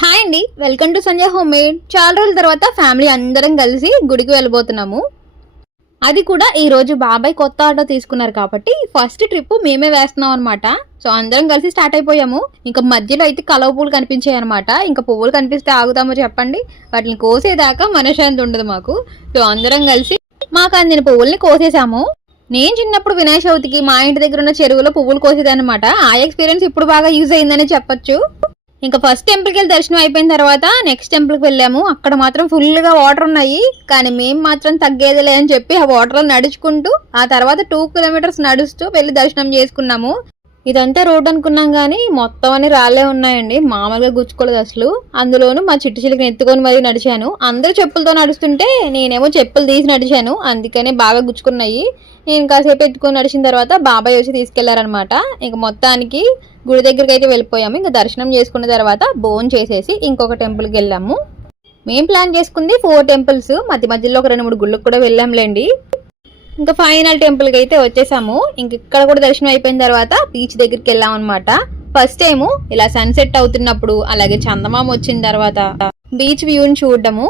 Hi అండి. Welcome to Sanjay home made చాలా రోజుల తర్వాత ఫ్యామిలీ అందరం కలిసి గుడికి వెళ్ళబోతున్నాము. అది కూడా ఈరోజు బాబాయ్ కొత్త ఆటో తీసుకున్నారు కాబట్టి ఫస్ట్ ట్రిప్ మేమే వేస్తున్నాం అనమాట సో అందరం కలిసి స్టార్ట్ అయిపోయాము. ఇంకా మధ్యలో అయితే కలవ పూలు కనిపించాయి అనమాట ఇంకా పువ్వులు కనిపిస్తే ఆగుతామో చెప్పండి. వాటిని కోసేదాకా మనశాంతి ఉండదు మాకు. సో అందరం కలిసి మాకు అందిన పువ్వుల్ని కోసేసాము. నేను చిన్నప్పుడు వినాయక చవితికి మా ఇంటి దగ్గర ఉన్న చెరువులో పువ్వులు కోసేదనమాట ఆ ఎక్స్పీరియన్స్ ఇప్పుడు బాగా యూజ్ అయిందని చెప్పొచ్చు. ఇంకా ఫస్ట్ టెంపుల్కి వెళ్ళి దర్శనం అయిపోయిన తర్వాత నెక్స్ట్ టెంపుల్కి వెళ్ళాము. అక్కడ మాత్రం ఫుల్గా వాటర్ ఉన్నాయి. కానీ మేము మాత్రం తగ్గేదిలే అని చెప్పి ఆ వాటర్లో నడుచుకుంటూ ఆ తర్వాత టూ కిలోమీటర్స్ నడుస్తూ వెళ్ళి దర్శనం చేసుకున్నాము. ఇదంతా రోడ్ అనుకున్నాం కానీ మొత్తం అన్ని రాళ్ళే ఉన్నాయండి. మామూలుగా గుచ్చుకోలేదు అసలు. అందులోనూ మా చిట్టు చిలికని ఎత్తుకొని మరీ నడిచాను. అందరూ చెప్పులతో నడుస్తుంటే నేనేమో చెప్పులు తీసి నడిచాను. అందుకనే బాగా గుచ్చుకున్నాయి. నేను కాసేపు ఎత్తుకొని నడిచిన తర్వాత బాబాయ్ వచ్చి తీసుకెళ్ళారనమాట ఇంక మొత్తానికి గుడి దగ్గరికి అయితే వెళ్ళిపోయాము. ఇంకా దర్శనం చేసుకున్న తర్వాత బోన్ చేసేసి ఇంకొక టెంపుల్కి వెళ్ళాము. మేము ప్లాన్ చేసుకుంది ఫోర్ టెంపుల్స్. మధ్య మధ్యలో ఒక రెండు మూడు గుళ్ళకు కూడా వెళ్ళాంలేండి. ఇంకా ఫైనల్ టెంపుల్కి అయితే వచ్చేసాము. ఇంక ఇక్కడ కూడా దర్శనం అయిపోయిన తర్వాత బీచ్ దగ్గరికి వెళ్ళాం అనమాట ఫస్ట్ టైము ఇలా సన్సెట్ అవుతున్నప్పుడు అలాగే చందమామ వచ్చిన తర్వాత బీచ్ వ్యూని చూడడము.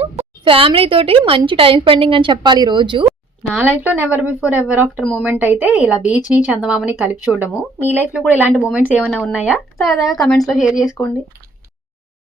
ఫ్యామిలీ తోటి మంచి టైం స్పెండింగ్ అని చెప్పాలి ఈ రోజు. నా లైఫ్లో never before ever after moment అయితే ఇలా బీచ్ని చందమామని కలిపి చూడడము. మీ లైఫ్లో కూడా ఇలాంటి మూమెంట్స్ ఏమైనా ఉన్నాయా? సరదాగా కమెంట్స్లో షేర్ చేసుకోండి.